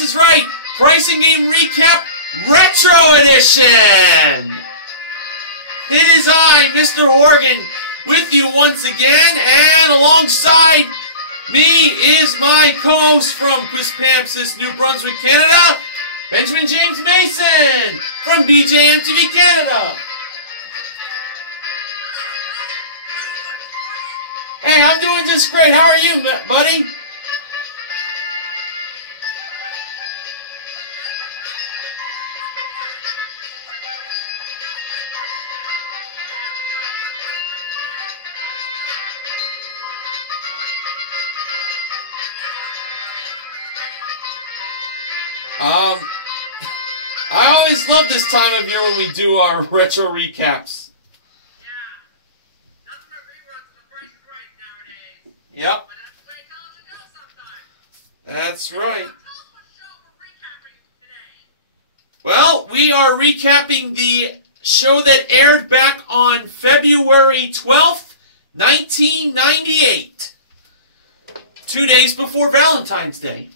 Price is Right Pricing Game Recap Retro Edition. It is I, Mr. Horgan, with you once again, and alongside me is my co-host from Quispamsis, New Brunswick, Canada, Benjamin James Mason from BJMTV Canada. Hey, I'm doing just great. How are you, buddy? I always love this time of year when we do our retro recaps. Yep. That's right. Well, we are recapping the show that aired back on February 12th, 1998. 2 days before Valentine's Day.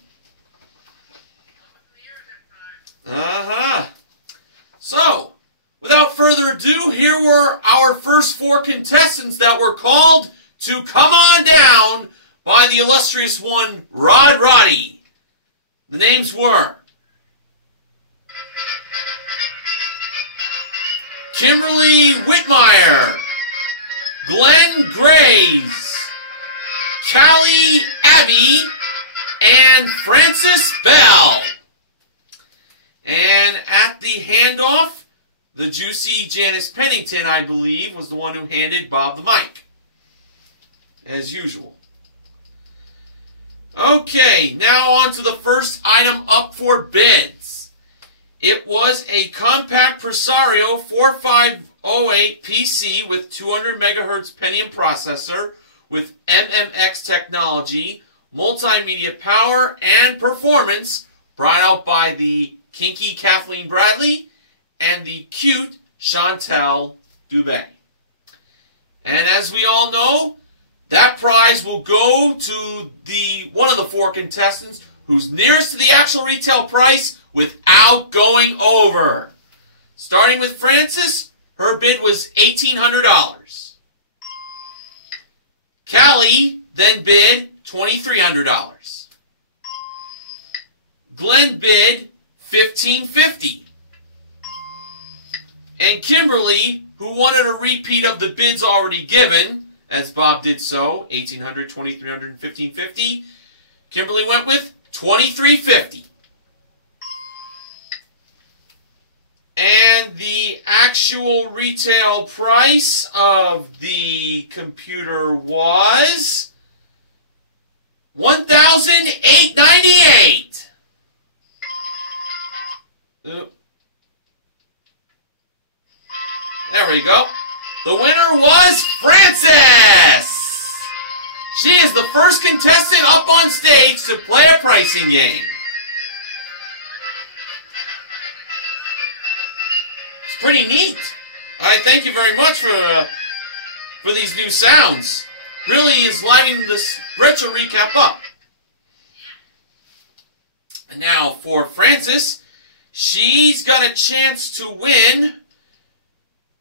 So, without further ado, here were our first four contestants that were called to come on down by the illustrious one, Rod Roddy. The names were Kimberly Whitmire, Glenn Graves, Callie Abbey, and Francis Bell. And at the handoff, the juicy Janice Pennington, I believe, was the one who handed Bob the mic. As usual. Okay, now on to the first item up for bids. It was a compact Presario 4508 PC with 200 MHz Pentium processor with MMX technology, multimedia power, and performance, brought out by the kinky Kathleen Bradley and the cute Chantel Dubé. And as we all know, that prize will go to one of the four contestants who's nearest to the actual retail price without going over. Starting with Francis, her bid was $1,800. Callie then bid $2,300. Glenn bid $1,550. And Kimberly, who wanted a repeat of the bids already given, as Bob did so, $1,800, $2,300, and $1,550, Kimberly went with $2,350. And the actual retail price of the computer was $1,898. There we go. The winner was Frances! She is the first contestant up on stage to play a pricing game. It's pretty neat. I thank you very much for these new sounds. Really is lining this retro recap up. And now for Frances, she's got a chance to win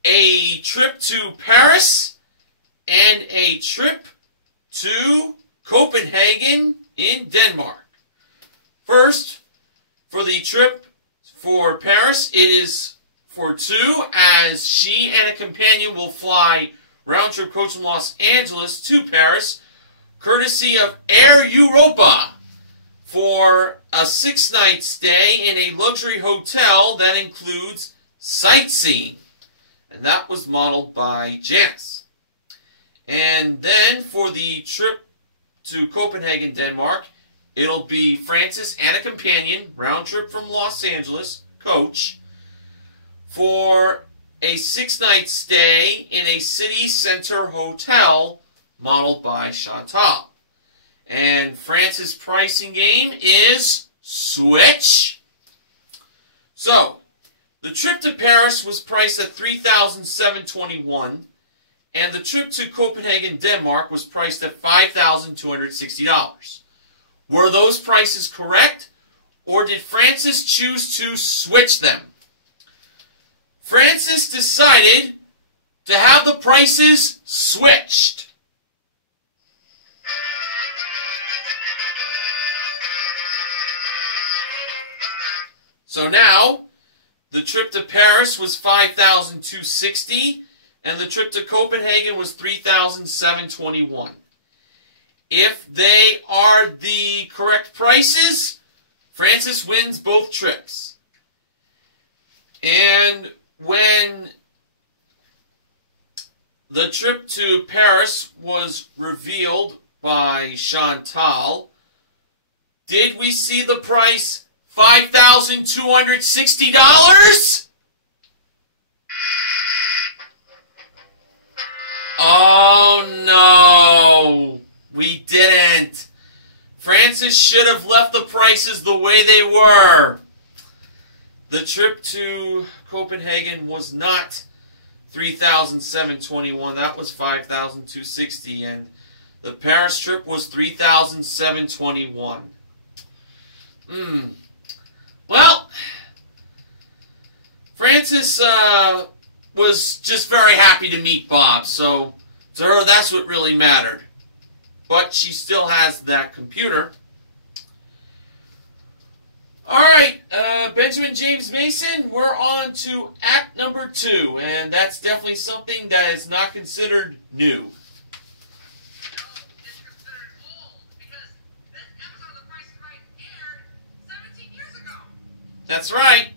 a trip to Paris and a trip to Copenhagen in Denmark. First, for the trip for Paris, it is for two, as she and a companion will fly round-trip coach from Los Angeles to Paris, courtesy of Air Europa, for a 6-night stay in a luxury hotel that includes sightseeing. And that was modeled by Janice. And then for the trip to Copenhagen, Denmark, it'll be Francis and a companion, round trip from Los Angeles, coach, for a 6-night stay in a city center hotel modeled by Chantal. And Francis' pricing game is Switch. So, the trip to Paris was priced at $3,721, and the trip to Copenhagen, Denmark was priced at $5,260. Were those prices correct, or did Francis choose to switch them? Francis decided to have the prices switched. So now, the trip to Paris was $5,260, and the trip to Copenhagen was $3,721. If they are the correct prices, Francis wins both trips. And when the trip to Paris was revealed by Chantal, did we see the price $5,260? Oh no, we didn't. Francis should have left the prices the way they were. The trip to Copenhagen was not $3,721. That was $5,260, and the Paris trip was $3,721. Well, Francis was just very happy to meet Bob, so to her that's what really mattered. But she still has that computer. Alright, Benjamin James Mason, we're on to act number 2, and that's definitely something that is not considered new. That's right.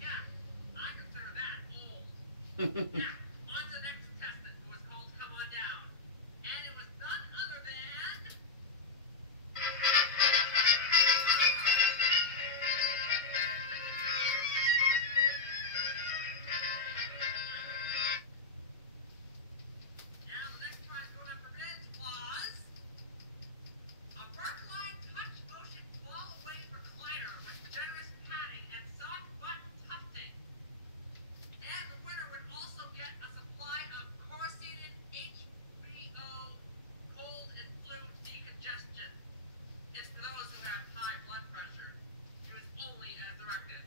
Yeah, I consider that old. Now, on to the next contestant, who was called Come On Down. And it was none other than... Now, the next prize going up for bids was... a Berkline Touch Motion Wall Away Recliner with generous padding and soft butt tufting. And the winner would also get a supply of coruscated HBO cold and flu decongestion. It's for those who have high blood pressure. Use only as directed.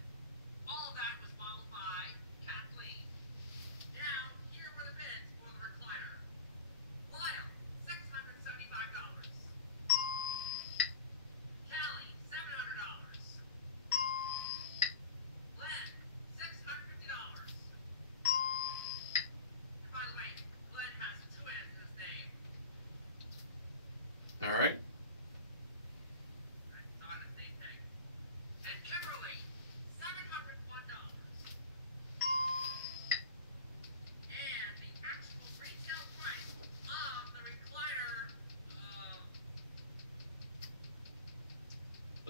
All of that was modeled by Kathleen. Now, here were the bids for the recliner. Lyle, $675. Callie, $700. Glenn, $650. And by the way, Glenn has 2 N's in his name. Alright. It's on his name tag. And Kimberly, $701. And the actual retail price of the recliner,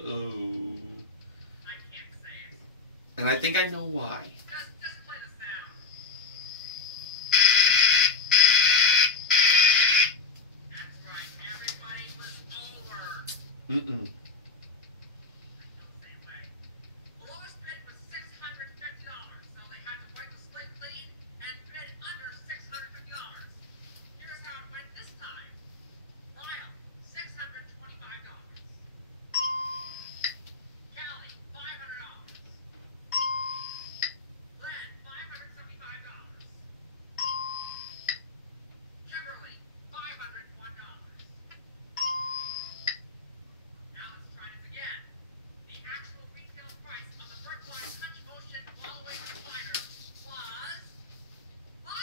Oh. I can't say it. And I think I know why. Just play the sound. That's right, everybody was over. I feel the same way. The lowest bid was $650, so they had to wipe the slate clean and bid under $650. Here's how it went this time. Lyle, $625. Callie, $500. Glenn, $575. Kimberly, $501. Now let's try this again. The actual retail price of the Berkline Touch Motion Wall Away Recliner was $599.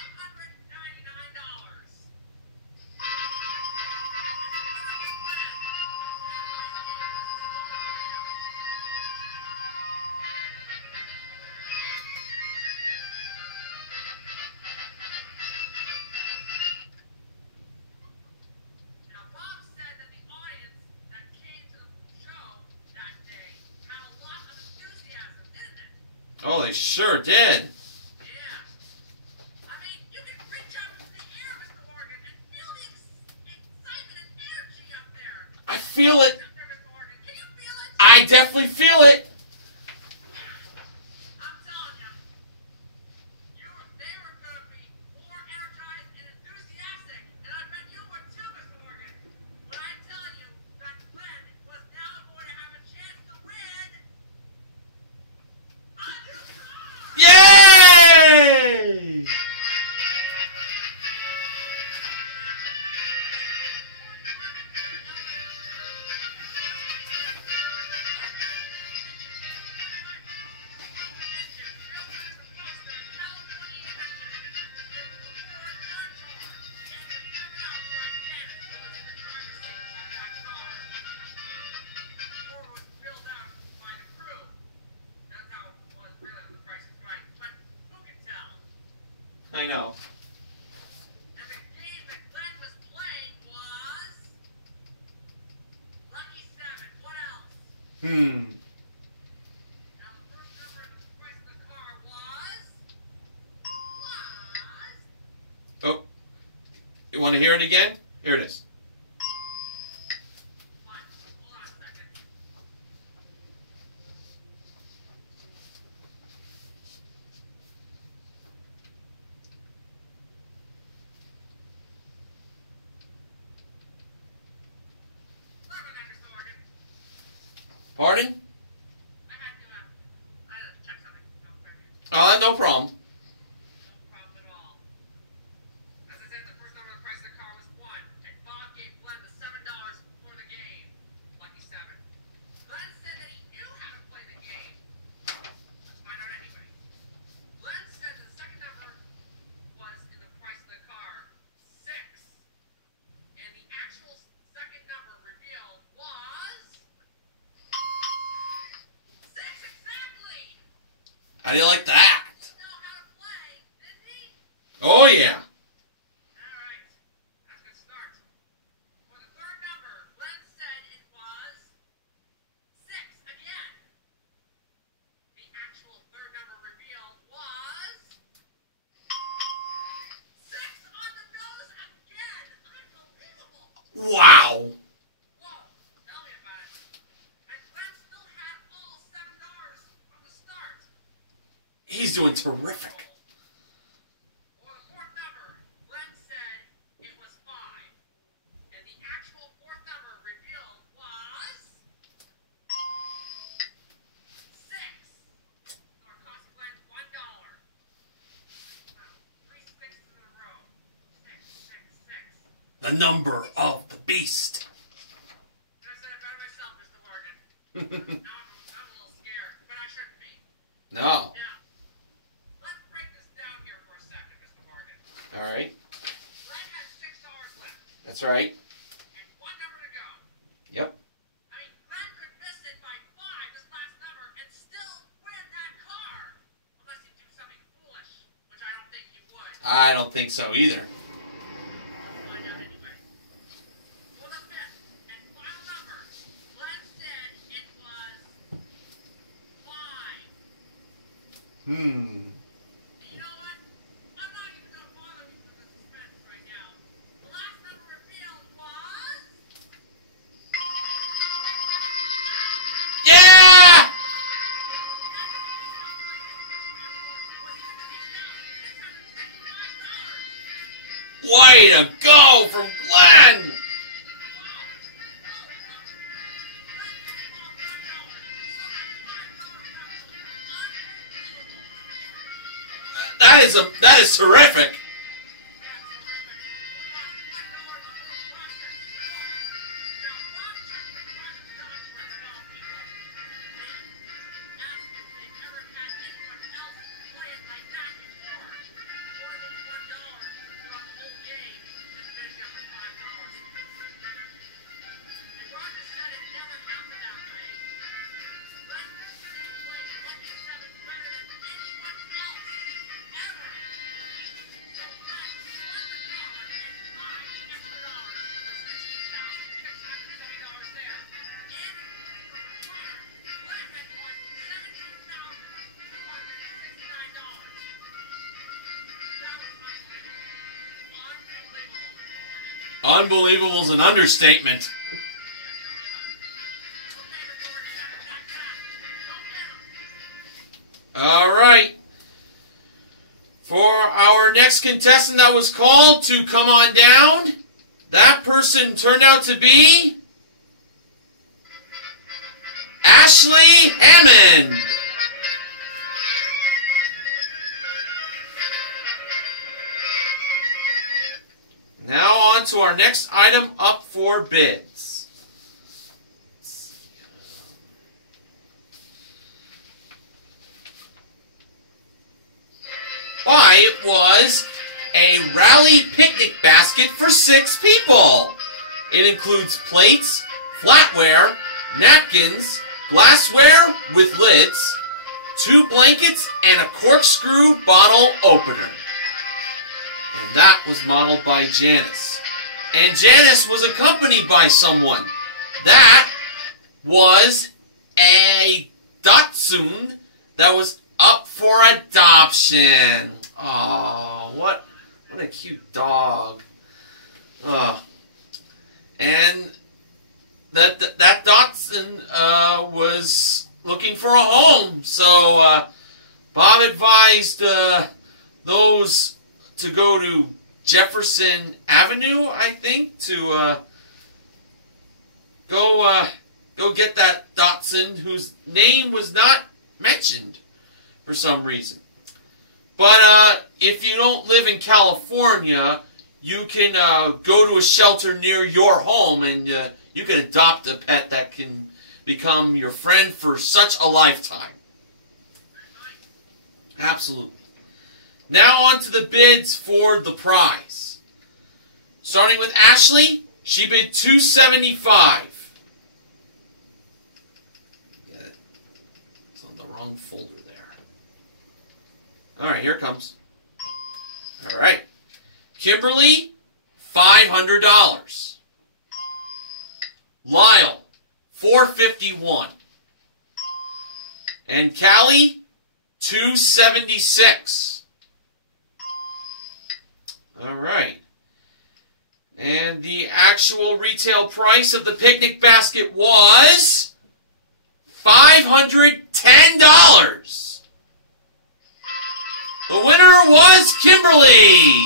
Now, Bob said that the audience that came to the show that day had a lot of enthusiasm, didn't it? Oh, they sure did. Yeah. I mean, you can reach up into the air, Mr. Morgan, and feel the excitement and energy up there. I feel it. Up there, Mr. Morgan. Can you feel it? I definitely feel it. I'm telling you, they were going to be more energized and enthusiastic, and I bet you would too, Mr. Morgan. When I tell you that Glenn was now going to have a chance to win want to hear it again? Here it is. Hold on a second. Sorry about that, Mr. Morgan. Pardon? I had to check something real quick. No problem. No problem at all. As I said, the first number of the price of the car was 1, and Bob gave Glenn the $7 for the game. Lucky 7. Glenn said that he knew how to play the game. Let's find out anyway. Glenn said the second number was in the price of the car, 6. And the actual second number revealed was 6 exactly! How do you like that? Know how to play, didn't he? Oh, yeah. Alright, that's a good start. For the third number, Glenn said it was 6 again. The actual third number revealed was 6 on the nose again. Unbelievable. Wow. Whoa, tell me about it. And Glenn still had all $7 from the start. He's doing terrific. For the fourth number, Glenn said it was 5. And the actual fourth number revealed was 6. Or cost Glenn $1. Wow, 3 6s in a row. 6, 6, 6. The number of the beast. Should I said it better myself, Mr. Morgan? Now I'm a little scared, but I shouldn't be. No. Now, let's break this down here for a second, Mr. Morgan. All right. Glenn has $6 left. That's right. And 1 number to go. Yep. I mean, Glenn could miss it by 5, this last number, and still win that car. Unless you do something foolish, which I don't think you would. I don't think so either. Let's find out anyway. For the fifth and final number, Glenn said it was 5. And you know what? I'm not even going to bother you with the suspense right now. The last number revealed was... Yeah! Way to go from Glenn! That is terrific. Unbelievable is an understatement. All right. For our next contestant that was called to come on down, that person turned out to be Ashley Hammond. Now on to our next item up for bids. Why, it was a rally picnic basket for 6 people. It includes plates, flatware, napkins, glassware with lids, 2 blankets, and a corkscrew bottle opener. And that was modeled by Janice. And Janice was accompanied by someone. That was a Dachshund that was up for adoption. Oh, what a cute dog. And that Dotson was looking for a home, so Bob advised those to go to Jefferson Avenue, I think, to go get that Dotson, whose name was not mentioned for some reason. But if you don't live in California, you can go to a shelter near your home, and you can adopt a pet that can become your friend for such a lifetime. Absolutely. Now on to the bids for the prize. Starting with Ashley, she bid $275. Get it? It's on the wrong folder there. Alright, here it comes. Alright. Kimberly, $500. Lyle, $451. And Callie, $276. Alright. And the actual retail price of the picnic basket was $510. The winner was Kimberly.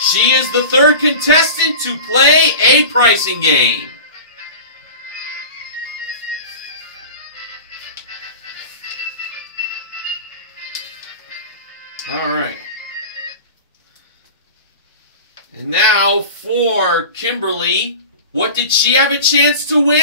She is the third contestant to play a pricing game. Alright. And now for Kimberly, what did she have a chance to win?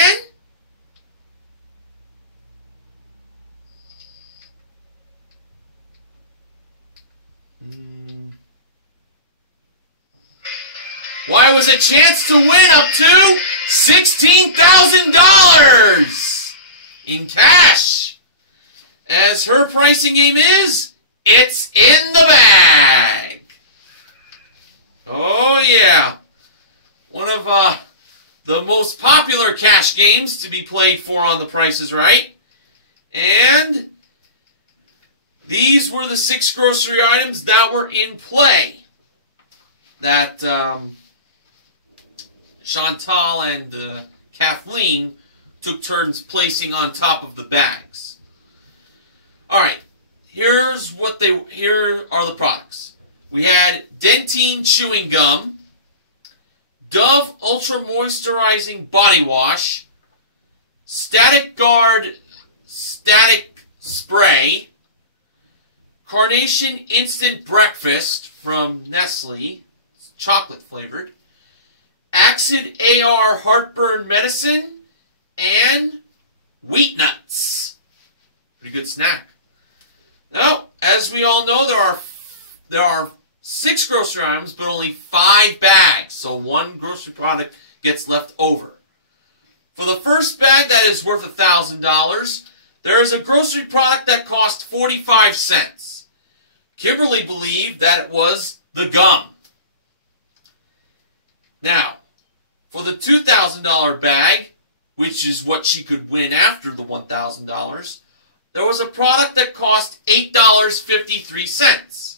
Why, it was a chance to win up to $16,000 in cash. As her pricing game is, it's in the bag. Oh yeah. One of the most popular cash games to be played for on The Price is Right. And these were the 6 grocery items that were in play that Chantal and Kathleen took turns placing on top of the bags. Alright, here are the products. We had Dentine Chewing Gum, Dove Ultra Moisturizing Body Wash, Static Guard Static Spray, Carnation Instant Breakfast from Nestle, chocolate flavored, Acid AR Heartburn Medicine, and Wheat Nuts. Pretty good snack. Now, as we all know, there are 6 grocery items, but only 5 bags, so 1 grocery product gets left over. For the first bag that is worth $1,000, there is a grocery product that cost 45 cents. Kimberly believed that it was the gum. Now, for the $2,000 bag, which is what she could win after the $1,000, there was a product that cost $8.53.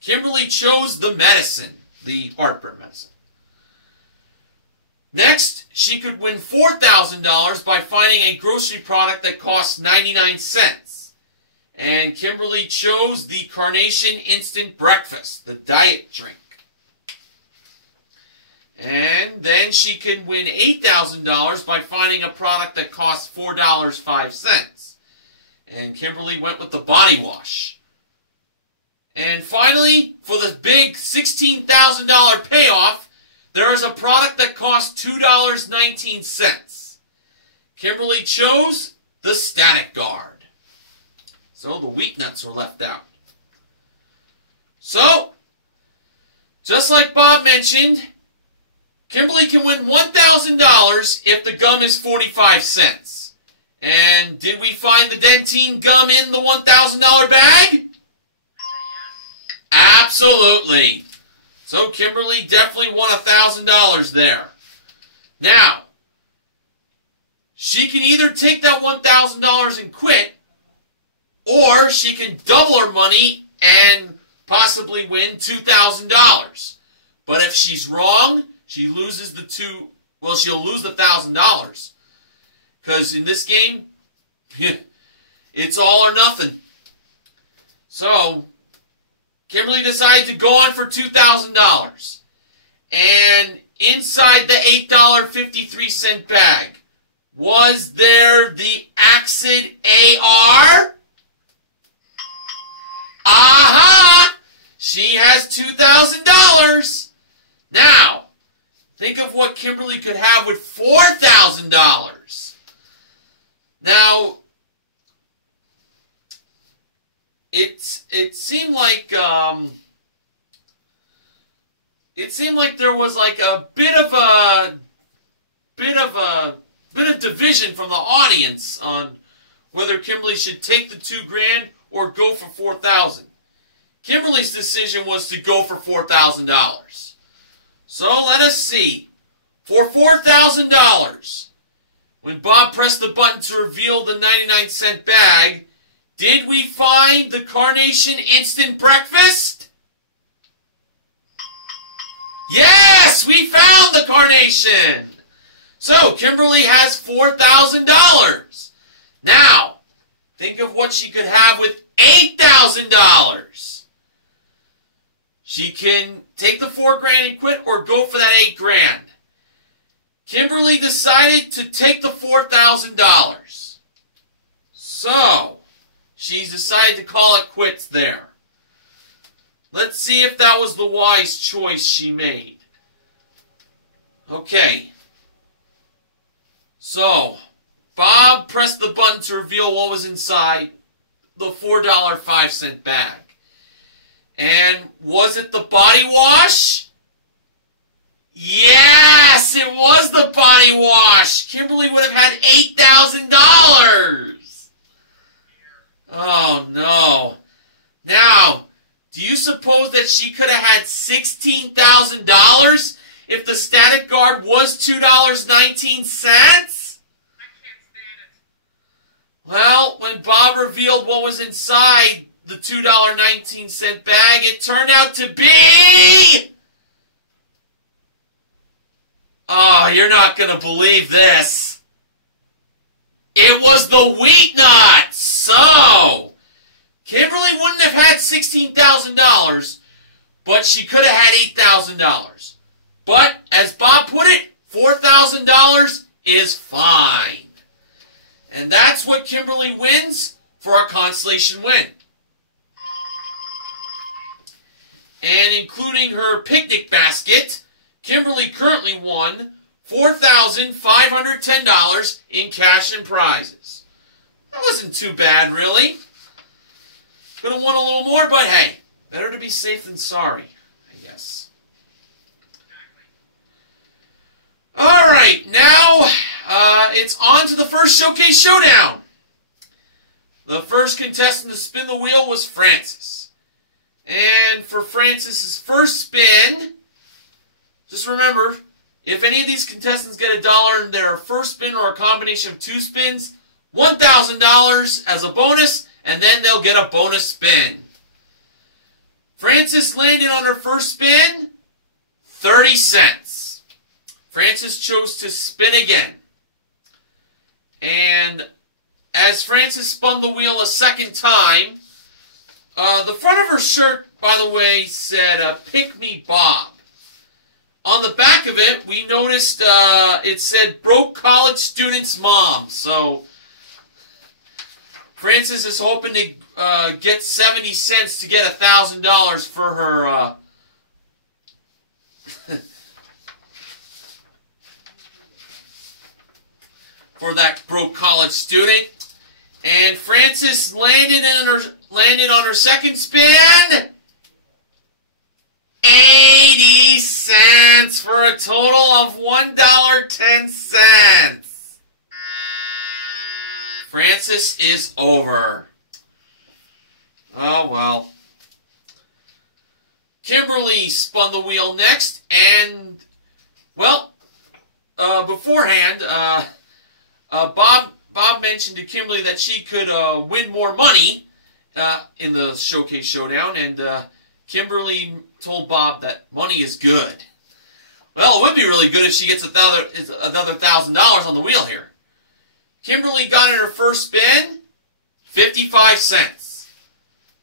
Kimberly chose the medicine, the heartburn medicine. Next, she could win $4,000 by finding a grocery product that costs 99 cents. And Kimberly chose the Carnation Instant Breakfast, the diet drink. And then she can win $8,000 by finding a product that costs $4.05. And Kimberly went with the body wash. And finally, for the big $16,000 payoff, there is a product that costs $2.19. Kimberly chose the Static Guard. So the Wheat Nuts were left out. So, just like Bob mentioned, Kimberly can win $1,000 if the gum is 45 cents. And did we find the Dentine gum in the $1,000 bag? Absolutely. So Kimberly definitely won $1,000 there. Now, she can either take that $1,000 and quit, or she can double her money and possibly win $2,000. But if she's wrong, She loses the she'll lose the $1,000. Because in this game, it's all or nothing. So, Kimberly decided to go on for $2,000. And inside the $8.53 bag, was there the Acid AR? Aha! She has $2,000. Now, think of what Kimberly could have with $4,000. Now, it seemed like there was like a bit of division from the audience on whether Kimberly should take the $2,000 or go for $4,000. Kimberly's decision was to go for $4,000. So let us see. For $4,000, when Bob pressed the button to reveal the 99-cent bag, did we find the Carnation Instant Breakfast? Yes, we found the Carnation. So Kimberly has $4,000. Now, think of what she could have with $8,000. She can take the $4,000 and quit or go for that $8,000. Kimberly decided to take the $4,000. So, she's decided to call it quits there. Let's see if that was the wise choice she made. Okay. So, Bob pressed the button to reveal what was inside the $4.05 bag. And was it the body wash? Yes, it was the body wash. Kimberly would have had $8,000. Oh, no. Now, do you suppose that she could have had $16,000 if the static guard was $2.19? I can't stand it. Well, when Bob revealed what was inside the $2.19 bag, it turned out to be... Oh, you're not going to believe this. It was the wheat nut. So, Kimberly wouldn't have had $16,000, but she could have had $8,000. But, as Bob put it, $4,000 is fine. And that's what Kimberly wins for a consolation win. And including her picnic basket, Kimberly currently won $4,510 in cash and prizes. That wasn't too bad, really. Could have won a little more, but hey, better to be safe than sorry, I guess. Alright, now it's on to the first Showcase Showdown. The first contestant to spin the wheel was Francis. And for Francis's first spin, just remember, if any of these contestants get $1 in their first spin or a combination of 2 spins, $1,000 as a bonus, and then they'll get a bonus spin. Francis landed on her first spin, 30 cents. Francis chose to spin again. And as Francis spun the wheel a second time, the front of her shirt, by the way, said, "Pick Me Bob." On the back of it, we noticed it said, "Broke college student's mom." So, Francis is hoping to get 70 cents to get $1,000 for her, for that broke college student. And Francis landed on her second spin. 80 cents for a total of $1.10. Francis is over. Oh, well. Kimberly spun the wheel next, and, well, beforehand, Bob mentioned to Kimberly that she could win more money in the Showcase Showdown, and Kimberly told Bob that money is good. Well, it would be really good if she gets another $1,000 on the wheel here. Kimberly got in her first spin, 55 cents.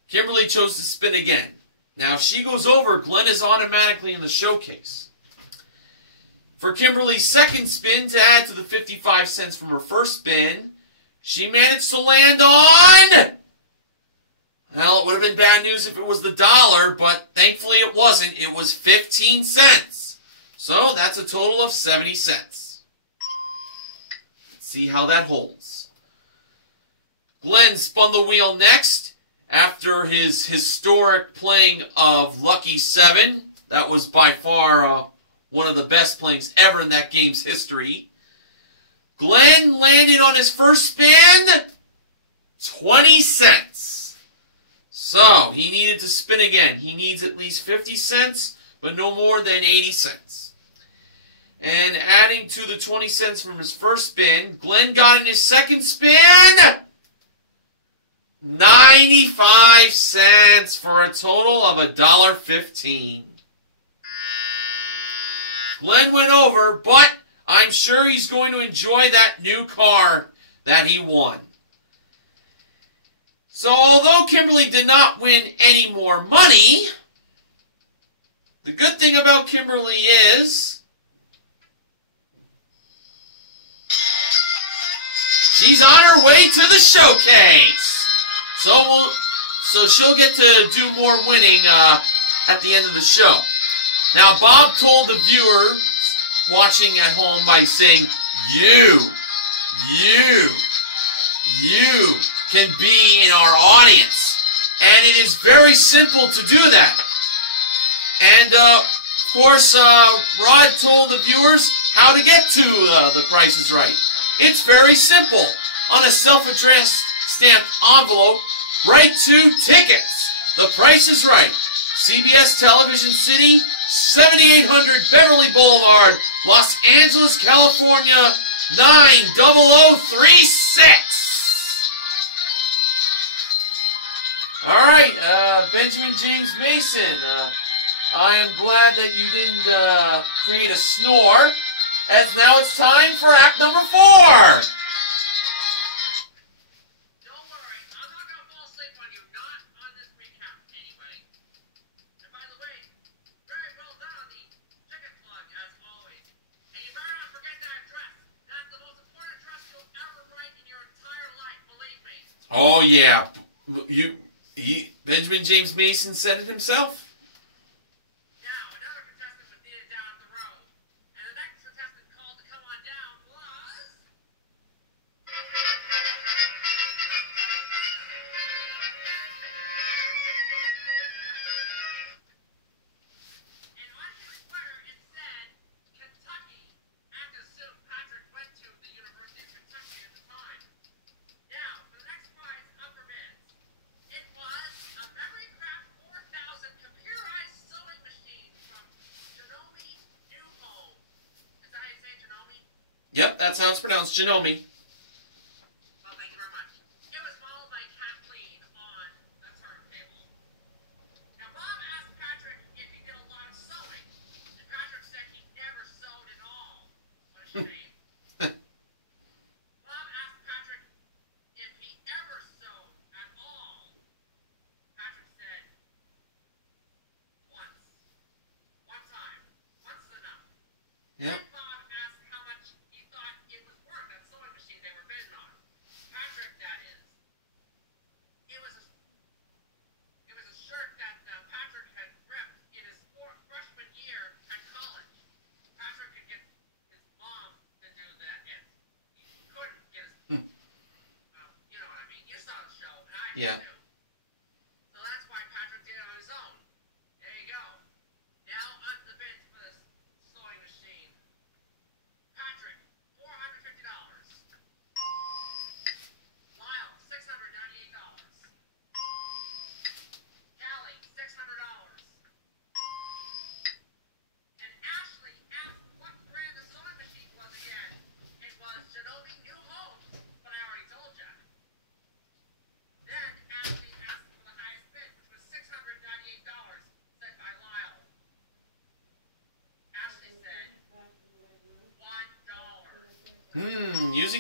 Kimberly chose to spin again. Now, if she goes over, Glenn is automatically in the showcase. For Kimberly's second spin to add to the 55 cents from her first spin, she managed to land on... Well, it would have been bad news if it was the dollar, but thankfully it wasn't. It was 15 cents. So that's a total of 70 cents. Let's see how that holds. Glenn spun the wheel next after his historic playing of Lucky 7. That was by far one of the best playings ever in that game's history. Glenn landed on his first spin 20 cents. So, he needed to spin again. He needs at least 50 cents, but no more than 80 cents. And adding to the 20 cents from his first spin, Glenn got in his second spin 95 cents for a total of $1.15. Glenn went over, but I'm sure he's going to enjoy that new car that he won. So, although Kimberly did not win any more money, the good thing about Kimberly is she's on her way to the showcase. So she'll get to do more winning at the end of the show. Now, Bob told the viewer watching at home by saying, you can be in our audience. And it is very simple to do that. And, of course, Rod told the viewers how to get to The Price is Right. It's very simple. On a self-addressed stamped envelope, write 2 tickets. The Price is Right. CBS Television City, 7800 Beverly Boulevard, Los Angeles, California, 90036. All right, Benjamin James Mason, I am glad that you didn't create a snore, as now it's time for act number 4. Don't worry, I'm not going to fall asleep on you, not on this recap anyway. And by the way, very well done on the chicken plug, as always. And you better not forget that address. That's the most important address you'll ever write in your entire life, believe me. Oh, yeah. Benjamin James Mason said it himself. Now, another contestant was needed down at the road. And the next contestant called to come on down was... And on his sweater it said, Kentucky. And assumed Patrick went to the University of Kentucky at the time. Now, for the next prize, upper bids. It was a Memory Craft 4000 computerized sewing machine from Janome New Home. Is that how you say Janome? Yep, that's how it's pronounced, Janome. Well, thank you very much. It was followed by Kathleen on the turntable. Now, Bob asked Patrick if he did a lot of sewing, and Patrick said he never sewed at all. What a shame. Bob asked Patrick if he ever sewed at all. Patrick said, once. One time. Once is enough. Yep. Then Bob asked how much he thought it was worth, that sewing machine.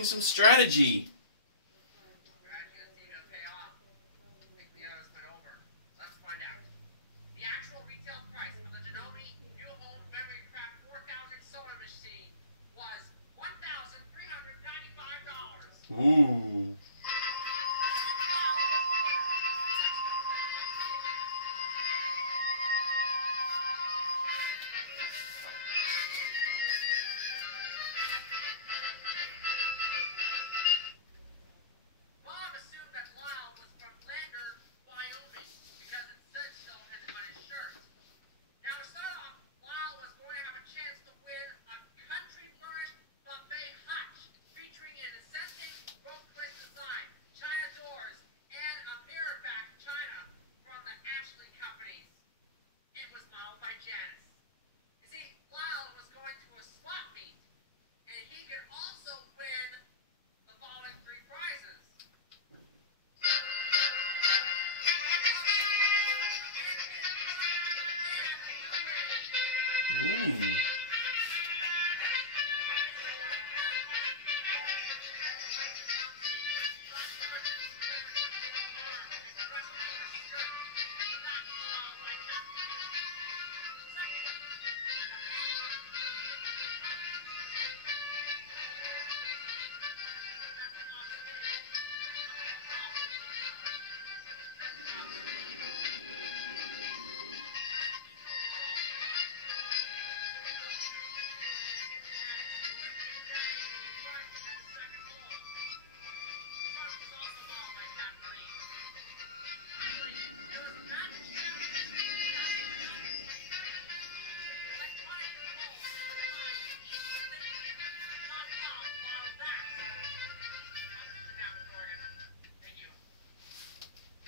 using some strategy. Strategy to pay off. I think the others went over. Let's find out. The actual retail price of the Janoni New Home Memory Craft 4000 sewing machine was $1,395. Ooh. Mom assumed that Lyle was from Lander, Wyoming, because it said so on his shirt. Now, to start off, Lyle was going to have a chance to win a country-furnished buffet hutch featuring an ascending rope-twist design, China doors, and a mirror-back china from the Ashley Companies. It was modeled by Janice. You see, Lyle was going to a swap meet, and he could also win the following 3 prizes. Ooh.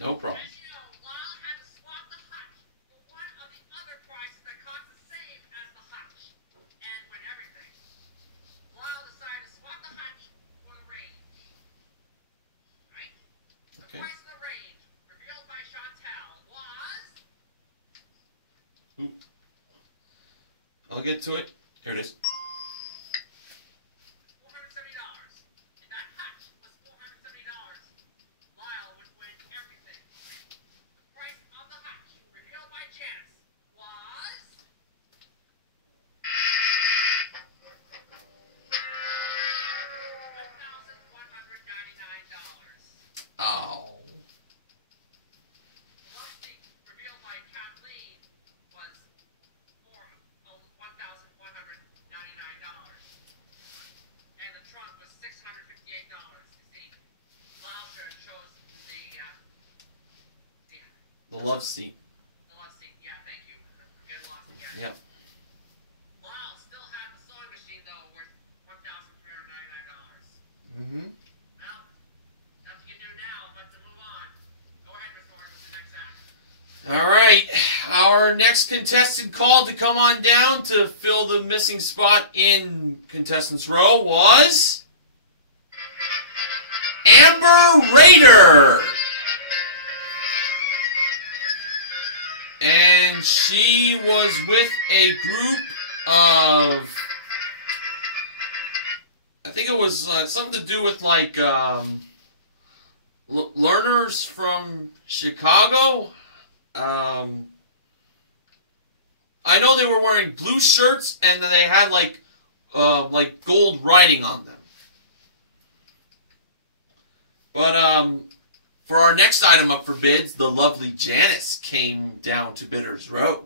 No problem. As you know, Lyle had to swap the hutch for one of the other prizes that cost the same as the hutch and win everything. Lyle decided to swap the hutch for the range. Right? The Okay. price of the range, revealed by Chantel, was I'll get to it. Here it is. $470. If that hutch was $470, Lyle would win everything. The price of the hutch, revealed by Janice, was $1,199. Oh. Lofty, revealed by Kathleen, was $1,199. And the trunk was $658. You see, Lyle should have chose The love seat. the love seat. Yeah, thank you. Get lost again. Yep. Lyle still had the sewing machine, though, worth $1,399. Mm-hmm. Well, nothing you can do now but to move on. Go ahead, Mr. Horton, with the next act. All right. Our next contestant called to come on down to fill the missing spot in contestants row was Amber Raider. And she was with a group of, I think it was something to do with like learners from Chicago. I know they were wearing blue shirts and then they had like gold writing on them. But for our next item up for bids, the lovely Janice came down to Bidders Row,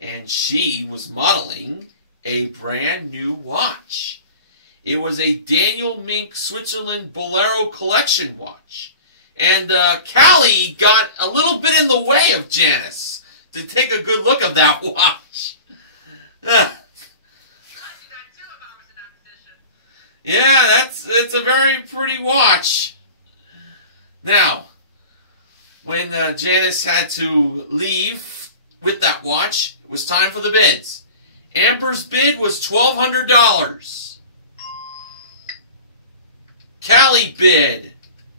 and she was modeling a brand new watch. It was a Daniel Mink Switzerland Bolero Collection watch. And Callie got a little bit in the way of Janice to take a good look at that watch. Yeah, it's a very pretty watch. Now, when Janice had to leave with that watch, it was time for the bids. Amber's bid was $1,200. Callie bid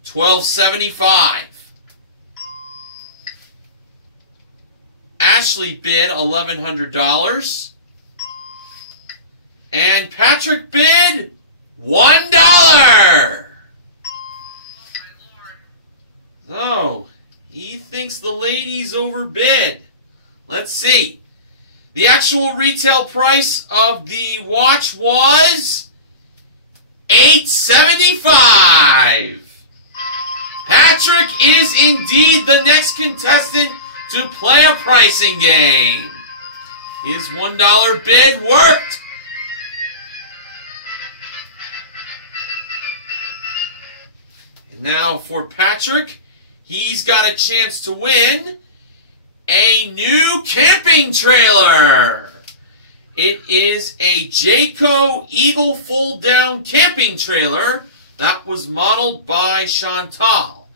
$1,275. Ashley bid $1,100. And Patrick bid $1. Oh, my lord. So, he thinks the lady's overbid. Let's see. The actual retail price of the watch was $8.75. Patrick is indeed the next contestant to play a pricing game. His $1 bid worked. And now for Patrick, he's got a chance to win a new camping trailer. It is a Jayco Eagle fold-down camping trailer that was modeled by Chantal.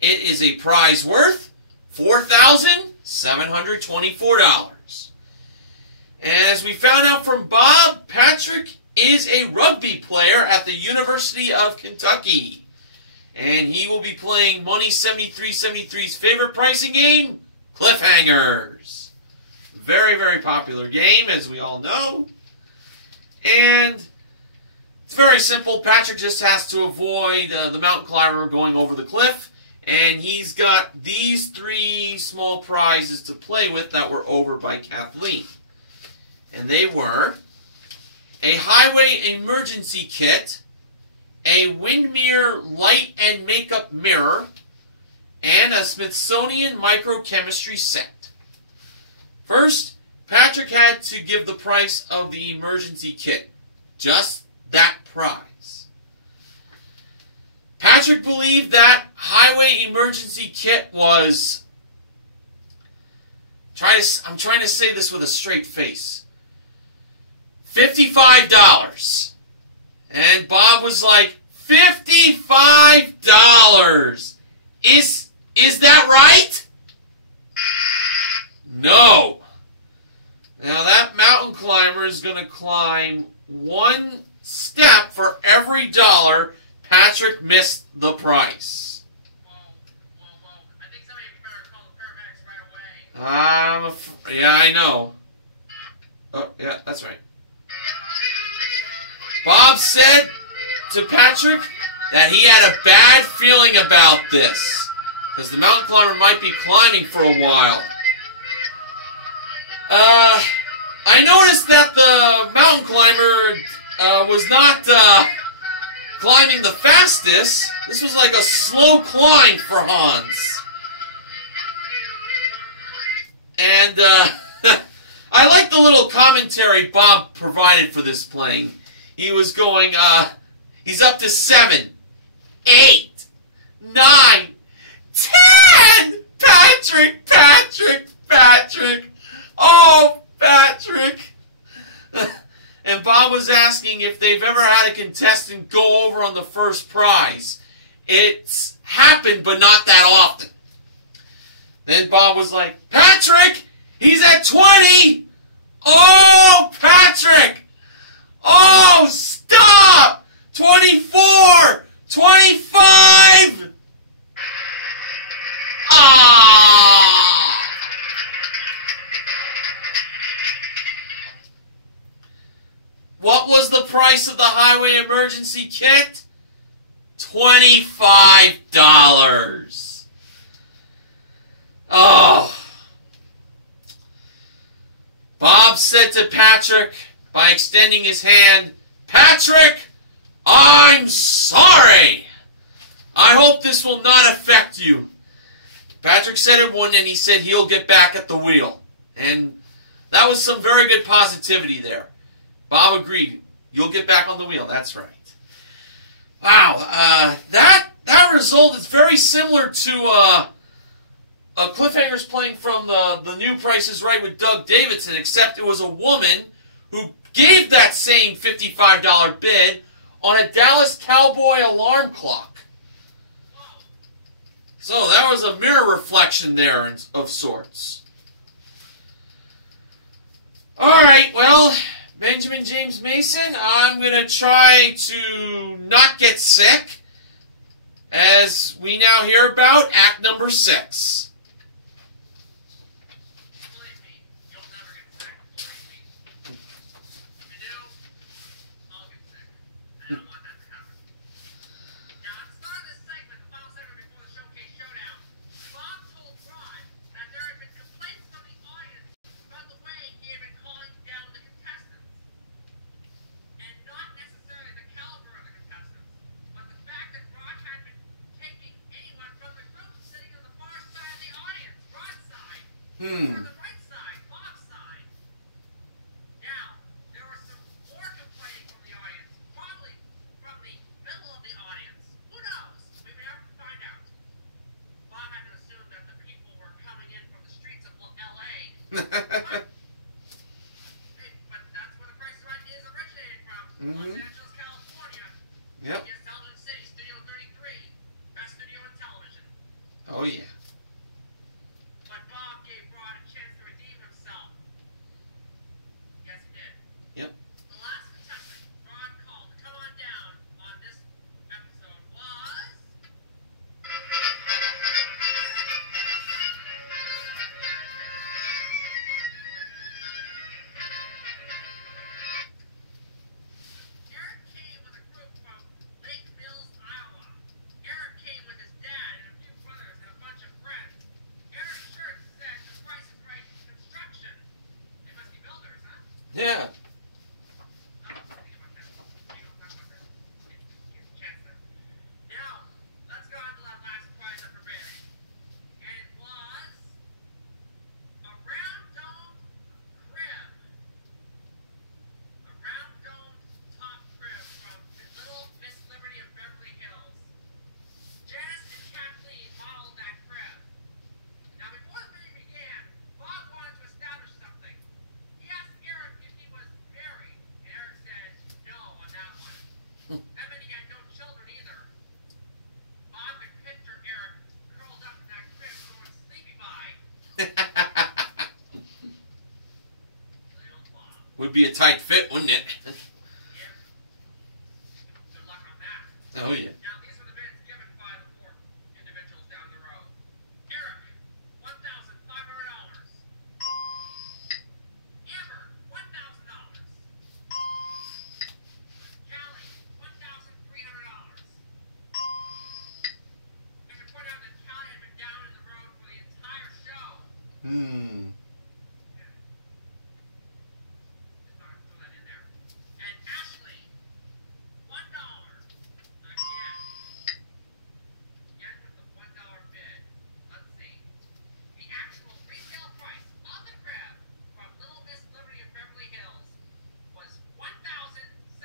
It is a prize worth $4,724. And as we found out from Bob, Patrick is a rugby player at the University of Kentucky. And he will be playing Money 7373's favorite pricing game, Cliffhangers. Very, very popular game, as we all know. And it's very simple. Patrick just has to avoid the mountain climber going over the cliff. And he's got these 3 small prizes to play with that were over by Kathleen. And they were a highway emergency kit, a Windmere light and makeup mirror, and a Smithsonian microchemistry set. First, Patrick had to give the price of the emergency kit. Just that prize. Patrick believed that highway emergency kit was... I'm trying to say this with a straight face. $55. And Bob was like, $55? Is that right? No. Now that mountain climber is going to climb 1 step for every dollar Patrick missed the price. Whoa. I think somebody better call the paramedics right away. Yeah, I know. Oh, yeah, that's right. Bob said to Patrick that he had a bad feeling about this, because the mountain climber might be climbing for a while. I noticed that the mountain climber was not climbing the fastest. This was like a slow climb for Hans. And I like the little commentary Bob provided for this playing. He was going, he's up to 7, 8, 9, 10! Patrick! Oh, Patrick! And Bob was asking if they've ever had a contestant go over on the first prize. It's happened, but not that often. Then Bob was like, Patrick! He's at 20! Oh, Patrick! Oh, stop! 24! 25! Ah! What was the price of the highway emergency kit? $25. Oh. Bob said to Patrick, by extending his hand, Patrick, I'm sorry. I hope this will not affect you. Patrick said it wouldn't, and he said he'll get back at the wheel. And that was some very good positivity there. Bob agreed. You'll get back on the wheel. That's right. Wow. That result is very similar to Cliffhanger's playing from the new Price is Right with Doug Davidson, except it was a woman who gave that same $55 bid on a Dallas Cowboy alarm clock. So that was a mirror reflection there of sorts. Alright, well, Benjamin James Mason, I'm going to try to not get sick, as we now hear about Act number 6. Believe me, you'll never get sick. Believe me. If you do, I'll get sick. I don't want that to Yeah. Now, let's go on to that last prize up for bidding. And it was a round dome crib. A round dome top crib from Little Miss Liberty of Beverly Hills. Janice and Kathleen modeled that crib. Now, before the bidding began, Bob wanted to establish something. He asked Eric if he was married, and Eric said no on that one. That meant he had no children either. Bob could picture Eric curled up in that crib going sleepy by. Little Bob. Would be a tight fit, wouldn't it? Yep. Good luck on that. Oh, yeah. Now, these were the bids given by the four individuals down the road. Eric, $1,500. Amber, $1,000. Callie, $1,300. And to point out that Callie had been down in the road for the entire show. Hmm. Just thought I'd throw that in there. And Ashley, $1. Again. Again with the $1 bid. Let's see. The actual retail price of the crib from Little Miss Liberty of Beverly Hills was $1,776.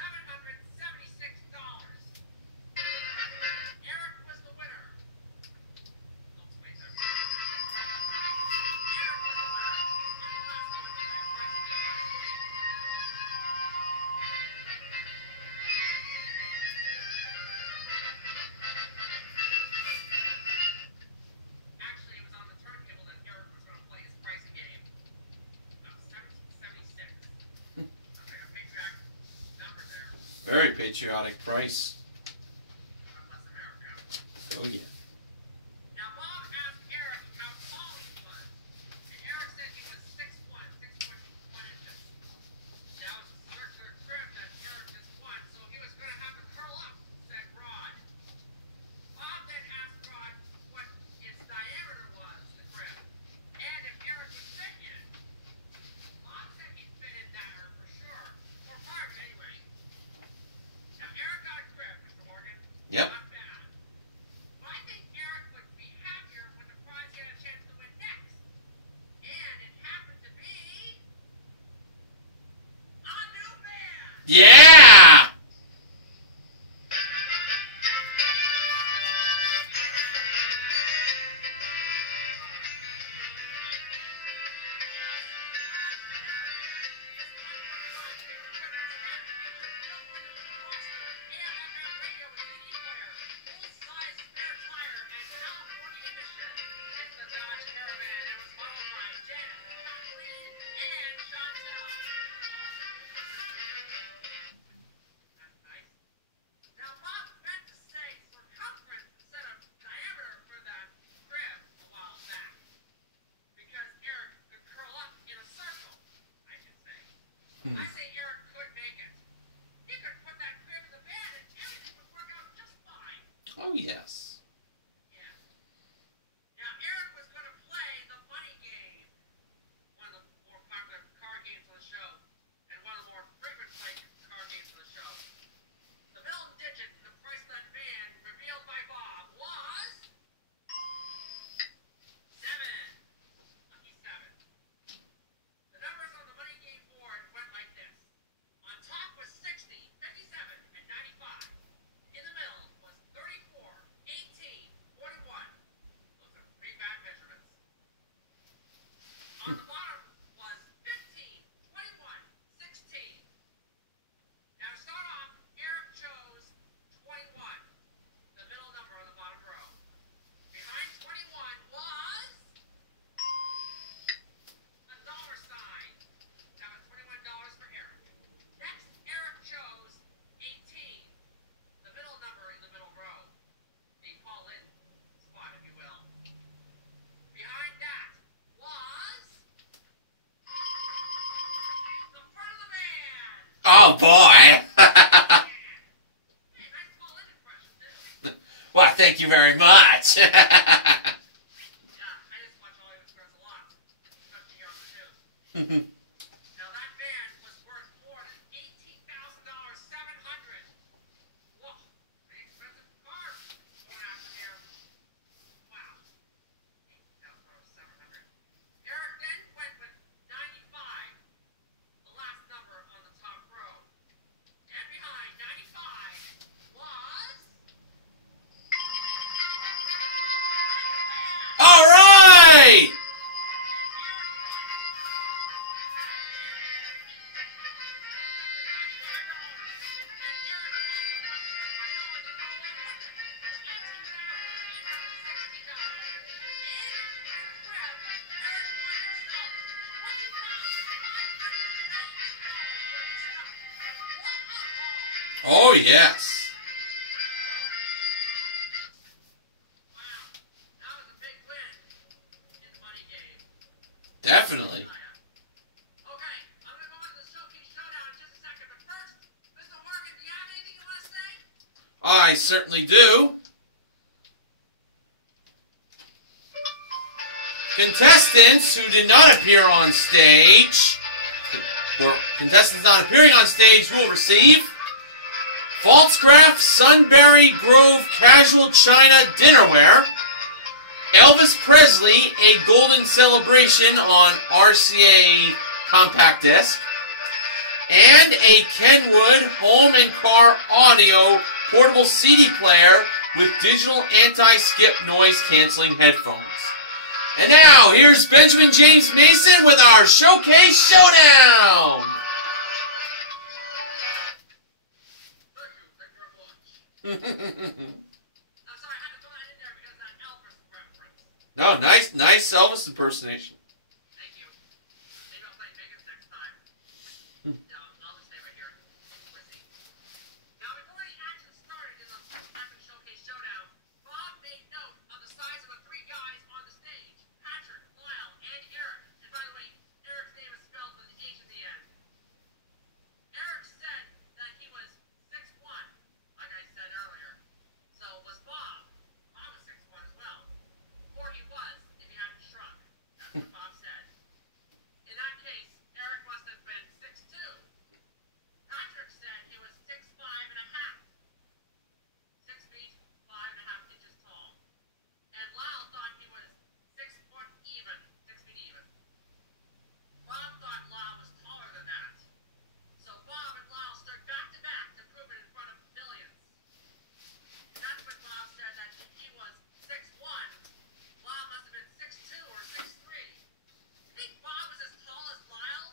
Eric was the winner. Oops, wait a second. Eric was the winner. And the last one that I priced it last week. Actually, it was on the turntable that Eric was going to play his pricing game. Of 1776. That's like a patriotic number there. Very patriotic price. God bless America. Oh, yeah. Now, Bob asked Eric how tall he was. And Eric said he was 6'1", 6'1 inches. Now, it's a circular crib that Eric just won, so he was going to have to curl up, said Rod. Bob then asked Rod what its diameter was, the crib, and if Eric would fit in. Bob said he'd fit in there for sure, or part of it anyway. Now, Eric got a crib, Mr. Morgan. Yep. Not bad. But I think Eric would be happier when the prize he had a chance to win next. And it happened to be a new band. Yeah! Now, Bob meant to say circumference instead of diameter for that crib a while back. Because Eric could curl up in a circle, I should say. I say Eric could make it. He could put that crib in the bed and everything would work out just fine. Oh, yes. Yeah. Now, Eric was going to play the money game, one of the more popular card games on the show, and one of the more frequent played card games on the show. The middle digit in the price of that band revealed by Bob was 7. Lucky 7. The numbers on the money game board went like this. On top was 60, 57, and 95. In the middle was 34, 18, 41. Those are pretty bad measurements. On the bottom was 15, 21, 16. Now to start off, Eric chose 21, the middle number on the bottom row. Behind 21 was a dollar sign. That was $21 for Eric. Next, Eric chose 18, the middle number in the middle row. The Paul Lynn spot, if you will. Behind that was the front of the band. Oh, boy. Hey, nice Paul Lynn impression, too. Well, thank you very much. Yeah, I just watch all of his press a lot, especially here on the news. Now that band was Oh, yes. Wow, that was a big win in the money game. Definitely. Okay, I'm going to go into the showcase showdown in just a second, but first, Mr. Morgan, do you have anything you want to say? I certainly do. Contestants who did not appear on stage, or contestants not appearing on stage, will receive Falscraft Sunbury Grove Casual China Dinnerware, Elvis Presley A Golden Celebration on RCA Compact Disc, and a Kenwood Home and Car Audio Portable CD Player with digital anti-skip noise canceling headphones. And now, here's Benjamin James Mason with our Showcase Showdown! Thank you very much. I'm sorry, I had to throw that in there because of that Elvis reference. No, nice Elvis impersonation. Thank you. Maybe I'll play Vegas next time. No, I'll just stay right here. Let's see. Now, before the action started in the Epic Showcase Showdown, Bob made note of the size of the three guys on the stage: Patrick, Lyle, and Eric. And by the way, Eric's name is spelled with an H at the end. Eric said that he was 6'1", like I said earlier. So was Bob. Bob was 6'1" as well. Or he was, if he hadn't shrunk. That's what Bob said. In that case, Eric must have been 6'2". Patrick said he was 6'5" and a half. 6 feet, 5.5 inches tall. And Lyle thought he was 6 foot even. 6 feet even. Bob thought Lyle was taller than that. So Bob and Lyle stood back to back to prove it in front of millions. That's when Bob said that if he was 6'1", Lyle must have been 6'2" or 6'3". You think Bob was as tall as Lyle?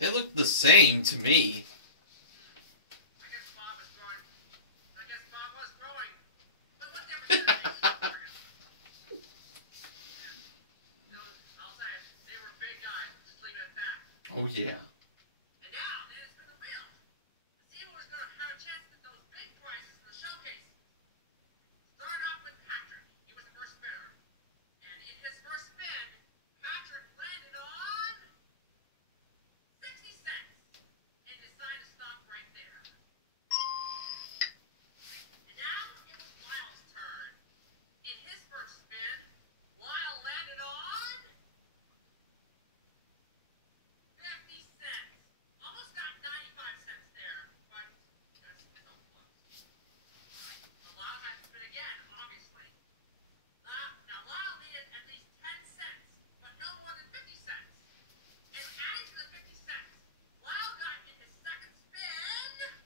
They look the same to me. I guess Bob was growing. I guess Bob was growing. But what difference does it make? Yeah. No, I'll say it. They were big guys. Just leave it at that. Oh, yeah. And now, then it's for the wheel. To see who was going to have a chance at those big prizes in the showcase. Starting off with Patrick. He was the first spinner. And in his first spin, Patrick landed on 60 cents and decided to stop right there. And now it was Lyle's turn. In his first spin, Lyle landed on 50 cents. Almost got 95 cents there, but that's so close. But Lyle had to spin again, obviously. Now Lyle needed at least 10 cents, but no more than 50 cents. And adding to the 50 cents, Lyle got in his second spin.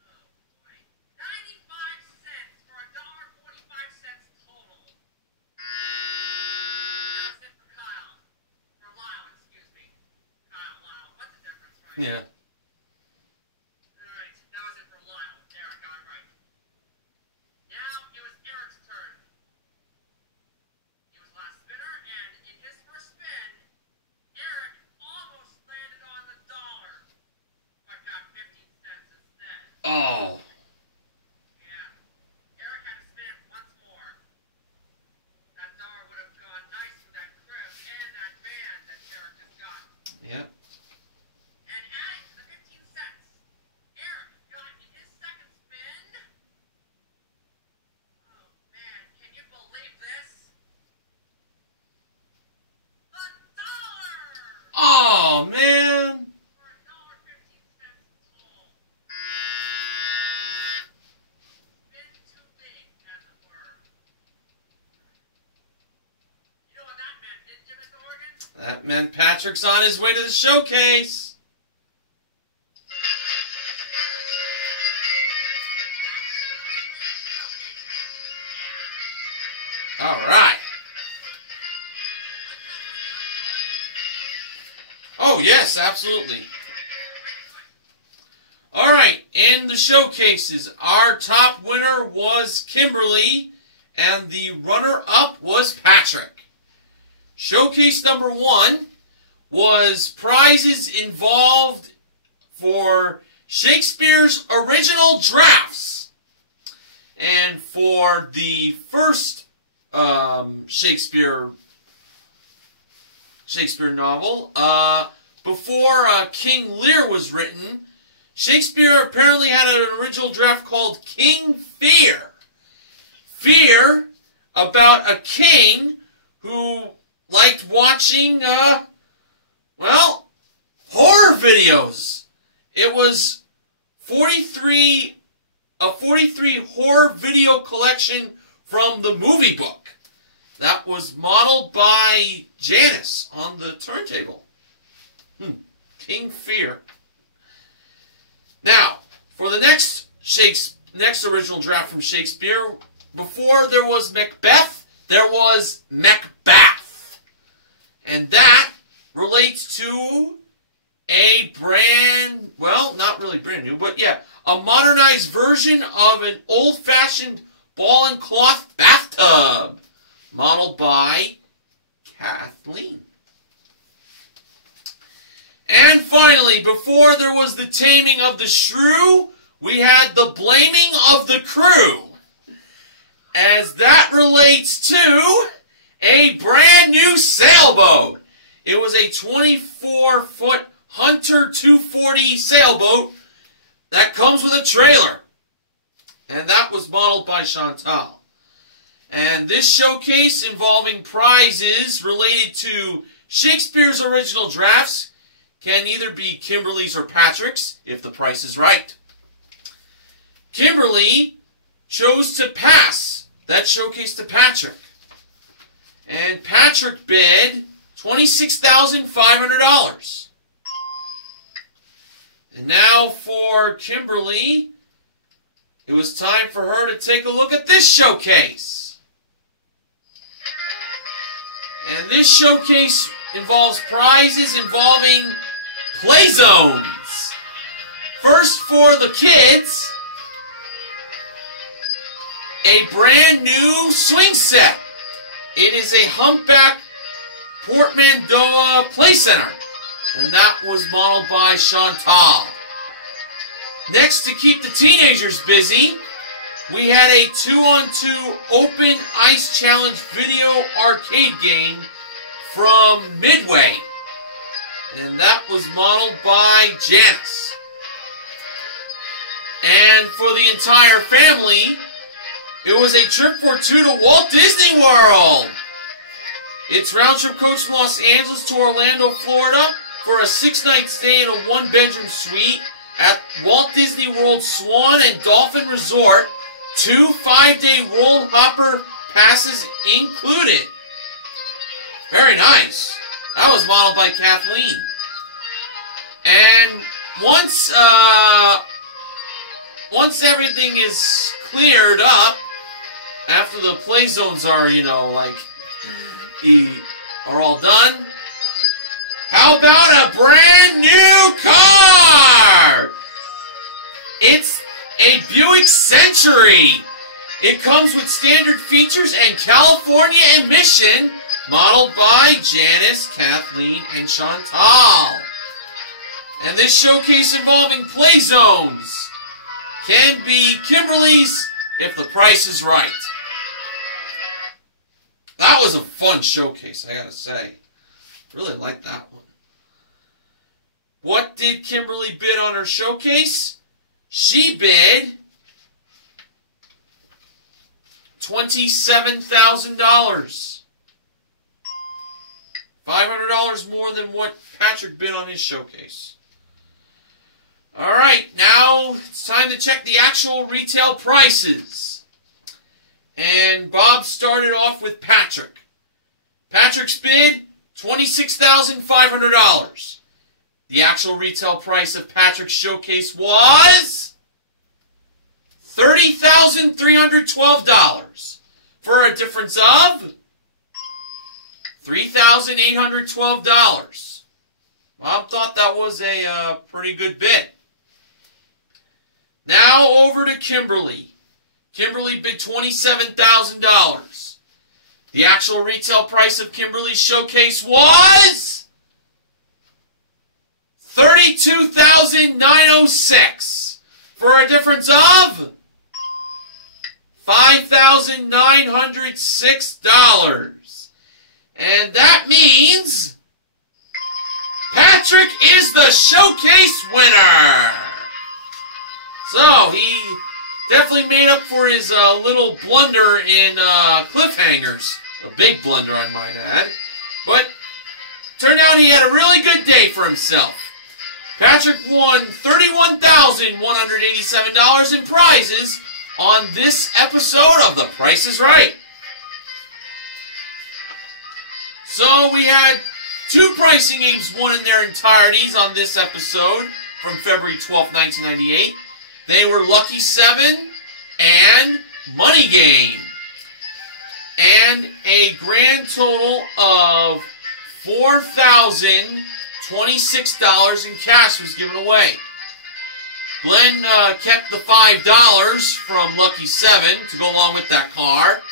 Oh boy. 95 cents for $1.45 total. That was it for Kyle. For Lyle, excuse me. Kyle, Lyle. What's the difference, right? Yeah. Alright, that was it for Lyle. Eric got it right. Now it was Eric's turn. He was last spinner, and in his first spin, Eric almost landed on the dollar, but got 15 cents instead. Oh. Yeah. Eric had to spin it once more. That dollar would have gone nice with that crib and that band that Eric just got. Yep. And adding to the 15 cents, Eric got in his second spin. Oh man, can you believe this? The dollar! Oh, man. For $1.15 tall. Spin too big, as it were. You know what that meant, didn't you, Mr. Morgan? That meant Patrick's on his way to the showcase. All right. Oh, yes, absolutely. All right, in the showcases, our top winner was Kimberly, and the runner-up was Patrick. Showcase number 1 was prizes involved for Shakespeare's original drafts. And for the first Shakespeare novel, before King Lear was written, Shakespeare apparently had an original draft called King Fear. Fear about a king who liked watching, horror videos. It was a 43 horror video collection from the movie book that was modeled by Janice on the turntable. King Fear. Now, for the next original draft from Shakespeare, before there was Macbeth, there was Macbeth. And that relates to a not really brand new, but yeah, a modernized version of an old-fashioned ball and cloth bathtub, modeled by Kathleen. And finally, before there was the taming of the shrew, we had the blaming of the crew, as that relates to a brand new sailboat. It was a 24-foot Hunter 240 sailboat that comes with a trailer, and that was modeled by Chantal. And this showcase involving prizes related to Shakespeare's original drafts can either be Kimberly's or Patrick's, if the price is right. Kimberly chose to pass that showcase to Patrick. And Patrick bid $26,500. And now for Kimberly, it was time for her to take a look at this showcase. And this showcase involves prizes involving play zones. First, for the kids, a brand new swing set. It is a humpback portmanteau play center, and that was modeled by Chantal. Next, to keep the teenagers busy, we had a 2-on-2 open ice challenge video arcade game from Midway, and that was modeled by Janice. And for the entire family, it was a trip for two to Walt Disney World. It's round-trip coach from Los Angeles to Orlando, Florida for a 6-night stay in a 1-bedroom suite at Walt Disney World Swan and Dolphin Resort. 2 5-day World Hopper passes included. Very nice. That was modeled by Kathleen. And once everything is cleared up, after the play zones are, are all done, how about a brand new car? It's a Buick Century. It comes with standard features and California emission, modeled by Janice, Kathleen, and Chantal. And this showcase involving play zones can be Kimberly's if the price is right. That was a fun showcase, I gotta say. Really liked that one. What did Kimberly bid on her showcase? She bid $27,000. $500 more than what Patrick bid on his showcase. Alright, now it's time to check the actual retail prices. And Bob started off with Patrick. Patrick's bid, $26,500. The actual retail price of Patrick's showcase was $30,312, for a difference of $3,812. Bob thought that was a pretty good bid. Now over to Kimberly. Kimberly bid $27,000. The actual retail price of Kimberly's showcase was $32,900. $5,906 for a difference of $5,906. And that means Patrick is the showcase winner. So he definitely made up for his little blunder in cliffhangers. A big blunder, I might add. But turned out he had a really good day for himself. Patrick won $31,187 in prizes on this episode of The Price is Right. So we had 2 pricing games won in their entireties on this episode from February 12th, 1998. They were Lucky 7 and Money Game. And a grand total of $4,026 in cash was given away. Glenn kept the $5 from Lucky 7 to go along with that car.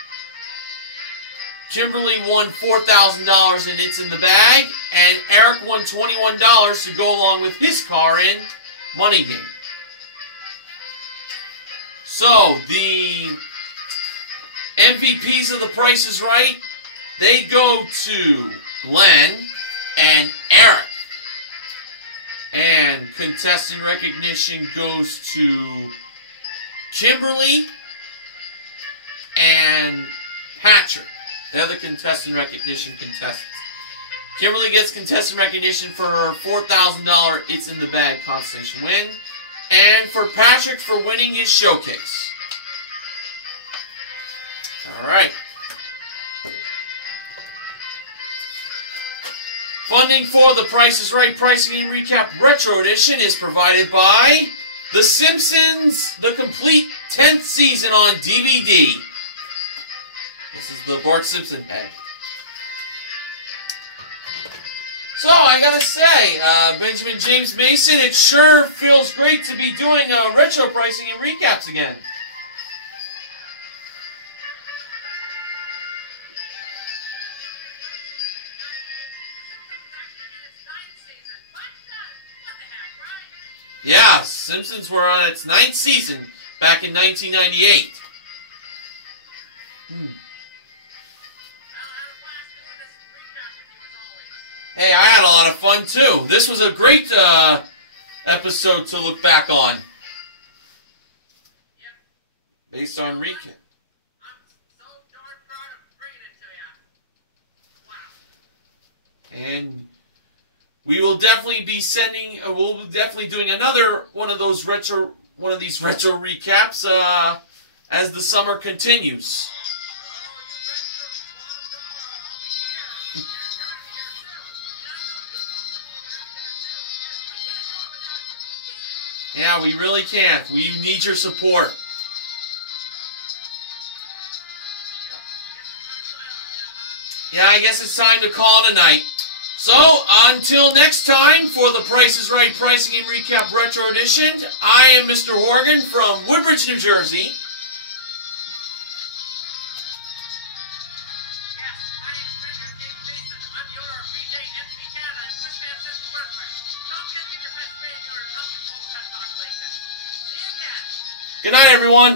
Kimberly won $4,000 and It's in the Bag. And Eric won $21 to go along with his car in Money Game. So, the MVPs of The Price is Right, they go to Glenn and Eric. And contestant recognition goes to Kimberly and Patrick. They're the contestant recognition contestants. Kimberly gets contestant recognition for her $4,000 It's in the Bag constellation win. And for Patrick for winning his showcase. Alright. Funding for The Price is Right Pricing and Recap Retro Edition is provided by The Simpsons, the complete 10th season on DVD. This is the Bart Simpson head. So, I gotta say, Benjamin James Mason, it sure feels great to be doing retro pricing and recaps again. Yeah, Simpsons were on its 9th season back in 1998. Hey, I had a lot of fun too. This was a great episode to look back on. Yep. Based on recap. I'm so darn proud of bringing it to you. Wow. And we will definitely be sending. We'll be definitely doing another one of these retro recaps as the summer continues. Yeah, we really can't. We need your support. Yeah, I guess it's time to call it a night. So, until next time for The Price is Right Pricing and Recap Retro Edition, I am Mr. Horgan from Woodbridge, New Jersey. Yes, my name is Benjamin James Mason. I'm your BJMTV Canada and Swiss Fan System Berkeley. Don't forget to get your Pennsylvania or Trumpet Pet population. See you again. Good night, everyone.